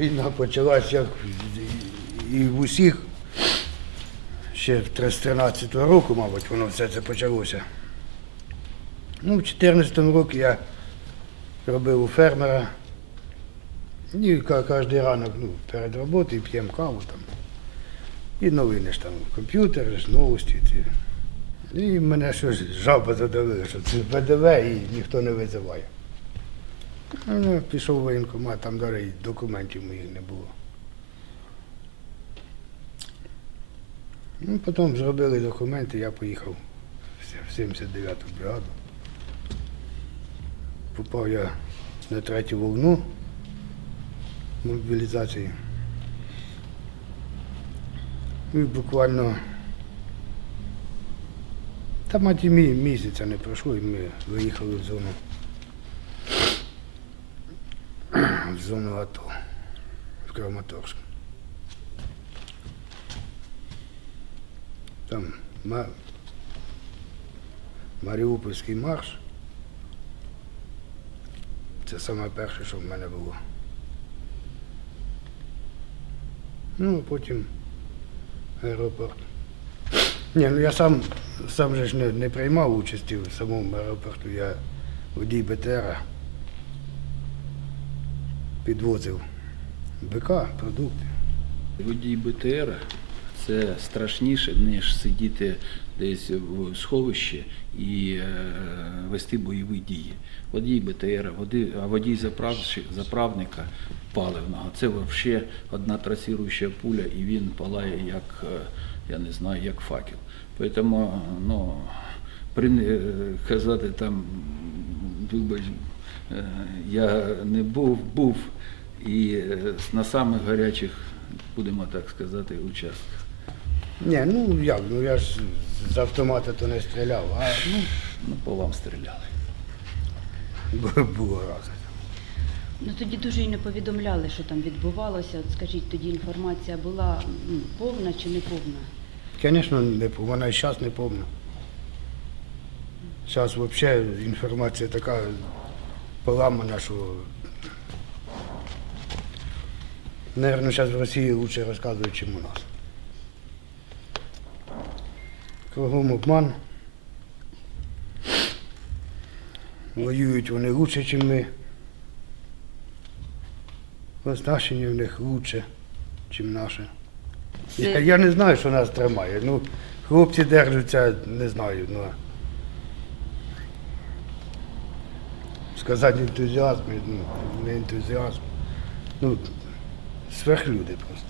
Війна почалась як і в усіх. Ще з 13-го року, мабуть, воно все це почалося. Ну, в 14-му році я робив у фермера. І кожен ранок ну, перед роботою п'ємо каву там. І новини ж там, комп'ютер, новості. Ці. І мене щось жаба задавила, що це ВДВ і ніхто не визиває. Ну, пішов в воєнкомат, там навіть документів моїх не було. Ну, потім зробили документи, я поїхав в 79-ту бригаду. Попав я на третю волну мобілізації. І буквально та мать і мі- місяця не пройшло, і ми виїхали в зону. В зону АТО в Краматорськ. Там Ма... Маріупольський марш. Це саме перше, що в мене було. Ну, а потім аеропорт. Ні, ну я сам, сам же ж не, не приймав участі в самому аеропорту. Я водій БТРа підвозив БК, продукти. Водій БТР це страшніше, ніж сидіти десь в сховищі і е, вести бойові дії. Водій БТР, води- а водій заправника паливного. Це взагалі одна трасіруюча пуля, і він палає як, е, я не знаю, як факел. Тому, ну, при, е, казати там, вибач, я не був, був і е, на самих гарячих, будемо так сказати, участках. Ні, ну як, ну я ж з автомата то не стріляв, а ну, Ну, по вам стріляли. бу- було разом. Ну тоді дуже і не повідомляли, що там відбувалося. От скажіть, тоді інформація була м, повна чи не повна? Звісно, не, пов- вона і зараз не повна. Зараз взагалі інформація така поламана, що Наверное, зараз в Росії краще розказують, ніж у нас. Кругом обман. Воюють вони краще, ніж ми. Оснащення в них краще, ніж наше. Я, я не знаю, що нас тримає. Ну, хлопці держаться, не знаю. Ну, сказати ентузіазм, ну, не ентузіазм. Ну, сверхлюди просто.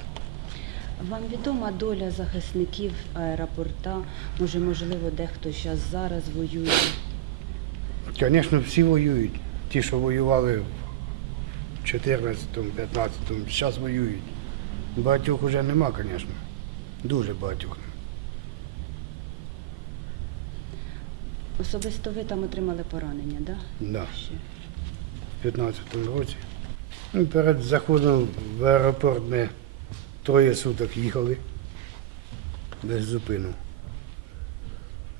Вам відома доля захисників аеропорта? Може, можливо, дехто зараз зараз воює? Звісно, всі воюють. Ті, що воювали в 14-му, 15-му, зараз воюють. Багатьох вже нема, звісно. Дуже багатьох. Особисто ви там отримали поранення, так? Да? Да. Ще. в 15-му році. Ну, перед заходом в аеропорт ми троє суток їхали без зупину.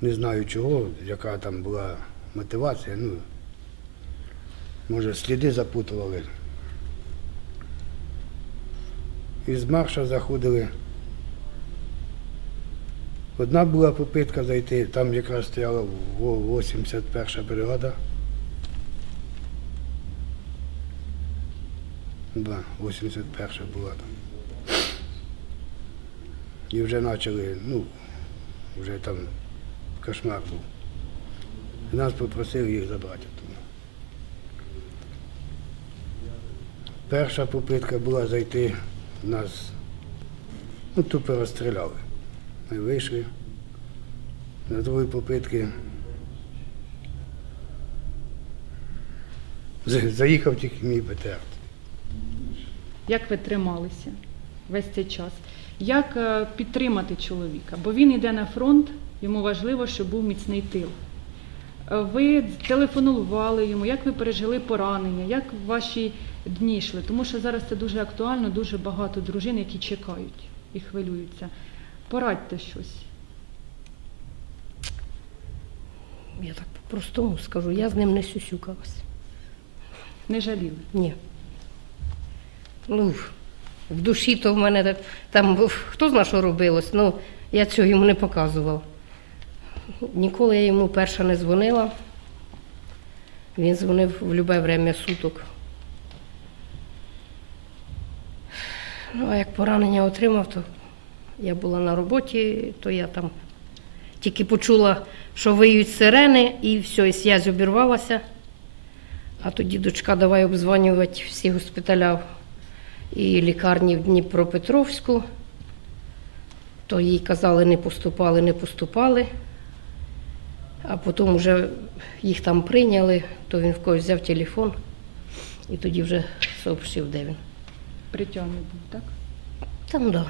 Не знаю чого, яка там була мотивація. Ну, може, сліди запутували. Із марша заходили. Одна була попитка зайти, там якраз стояла во- 81 бригада. Да, 81 була там. І вже почали, ну, вже там кошмар був. І нас попросили їх забрати. Перша попитка була зайти, нас ну, тупо розстріляли. Ми вийшли. На другій попитки заїхав тільки мій БТР. Як ви трималися весь цей час? Як е, підтримати чоловіка? Бо він йде на фронт, йому важливо, щоб був міцний тил. Е, Ви телефонували йому, як ви пережили поранення, як ваші дні йшли? Тому що зараз це дуже актуально, дуже багато дружин, які чекають і хвилюються. Порадьте щось. Я так по-простому скажу, я з ним не сюсюкалась. Не жаліли. Ні. Ну, В душі то в мене так- там хто зна, що робилось, ну я цього йому не показував. Ніколи я йому перша не дзвонила. Він дзвонив в будь-яке время суток. Ну, а як поранення отримав, то я була на роботі, то я там тільки почула, що виють сирени, і все, і зв'язь обірвалася. А тоді дочка давай обзванювати всі госпіталя і лікарні в Дніпропетровську. То їй казали, не поступали, не поступали. А потім вже їх там прийняли, то він в когось взяв телефон і тоді вже сообщив, де він. Притягнений був, так? Там да.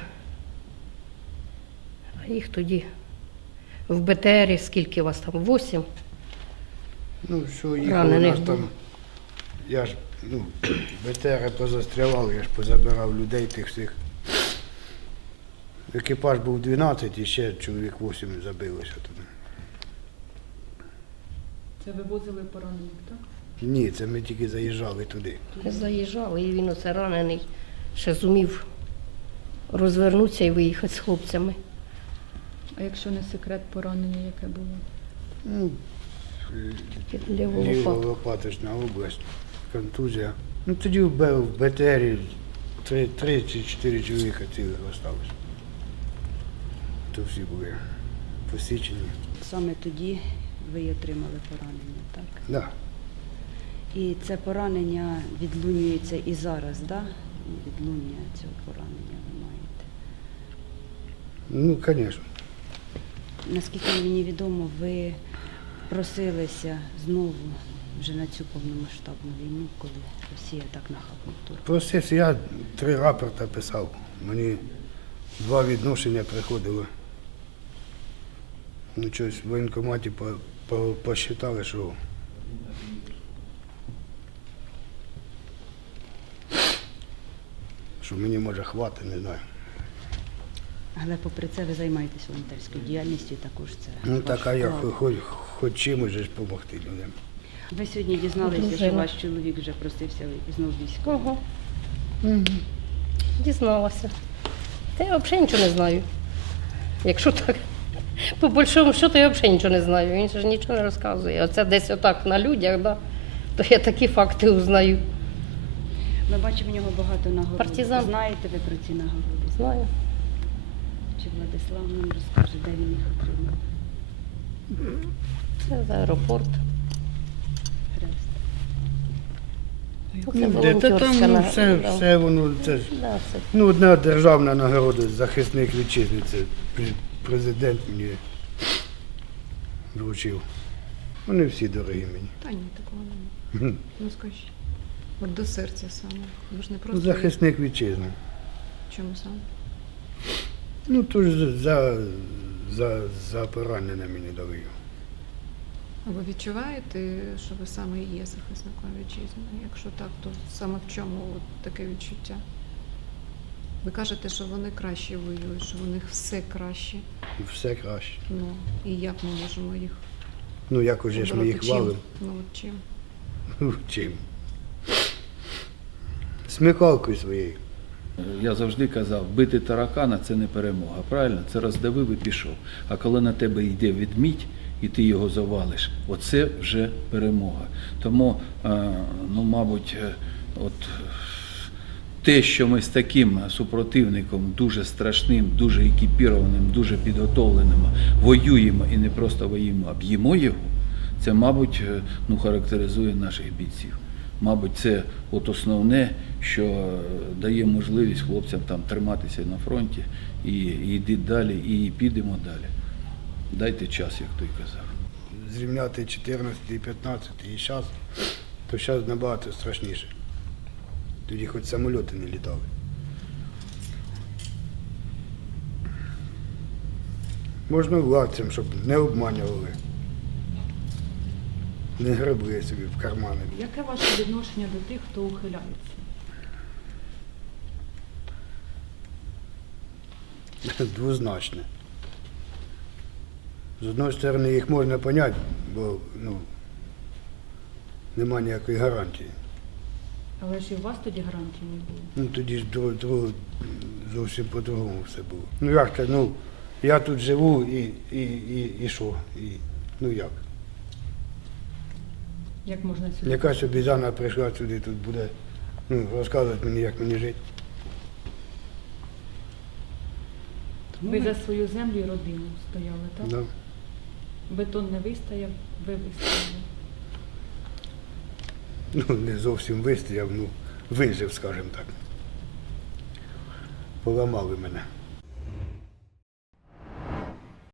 А їх тоді в БТРі, скільки у вас там? Восім. Ну, що їхали Ранених нас було. там. Я ж, ну, БТРи позастрявав, я ж позабирав людей тих всіх. Екіпаж був 12 і ще чоловік 8 забилося туди. Це вивозили поранених, так? Ні, це ми тільки заїжджали туди. Ми заїжджали, і він оце ранений ще зумів розвернутися і виїхати з хлопцями. А якщо не секрет поранення, яке було? Ну, Тільки ліву лопату. Лопаточна область, контузія. Ну тоді в Б- в БТРі три, три чи чотири чоловіка цілих залишилось. То всі були посічені. Саме тоді ви й отримали поранення, так? Да. І це поранення відлунюється і зараз, да? Відлуння цього поранення ви маєте. Ну, звісно. Наскільки мені відомо, ви просилися знову вже на цю повномасштабну війну, коли Росія так нахабно вторгла. Просився, я три рапорта писав. Мені два відношення приходило. Ну, щось в воєнкоматі по, по, посчитали, що що мені може хватить, не знаю. Але попри це ви займаєтесь волонтерською діяльністю, і також це. Ну ваш так, а я вклад. хоч, хоч чимось же ж допомогти людям. Ви сьогодні дізналися, що Дружина. ваш чоловік вже просився знову військово. Ого. Дізналася. Та я взагалі нічого не знаю. Якщо так, по большому счету я взагалі нічого не знаю. Він ж нічого не розказує. Оце десь отак на людях, да, то я такі факти узнаю. Ми бачимо в нього багато нагород. Партизан. Знаєте ви про ці нагороди? Знаю. Чи Владислав нам розкаже, де він їх отримав? Це за аеропорт. Хрест. Це Ну, де, та там ну, на- все, да. все воно, це ж. Да, це Ну, одна державна нагорода захисник вітчизни, це пр- президент мені вручив. Вони всі дорогі мені. Та ні, такого немає. Мгм. Ну скажіть. От до серця саме. Ви ж не Ну, просто захисник вітчизни. чому саме? Ну, то ж за, за, за поранення мені дали. А ви відчуваєте, що ви саме і є захисником вітчизни? Якщо так, то саме в чому от таке відчуття? Ви кажете, що вони краще воюють, що у них все краще. Все краще. Ну і як ми можемо їх Ну, як уже ж ми їх валимо. Ну от чим? Ну, Чим? Смикалкою своєю. Я завжди казав, бити таракана це не перемога. Правильно? Це роздавив і пішов. А коли на тебе йде відмідь, і ти його завалиш, оце вже перемога. Тому, е, ну, мабуть, е, от те, що ми з таким супротивником дуже страшним, дуже екіпірованим, дуже підготовленим воюємо і не просто воюємо, а б'ємо його, це, мабуть, е, ну, характеризує наших бійців. Мабуть, це от основне, що дає можливість хлопцям там триматися на фронті і, йти далі, і підемо далі. Дайте час, як той казав. Зрівняти 14 і 15 і зараз, то зараз набагато страшніше. Тоді хоч самольоти не літали. Можна владцям, щоб не обманювали. Не гребли собі в кармани. Яке ваше відношення до тих, хто ухиляється? Двозначне. З одної сторони їх можна поняти, бо ну, нема ніякої гарантії. Але ж і у вас тоді гарантії не було. Ну тоді ж друг, друг, зовсім по-другому все було. Ну як це, ну, я тут живу і, і, і, і що? І, ну як? Як можна сюди? Якась обізяна прийшла сюди, тут буде ну, розказувати мені, як мені жити. Ви за свою землю і родину стояли, так? Да. Бетон не вистояв, ви вистояли. Ну, не зовсім вистояв, ну, вижив, скажімо так. Поламали мене.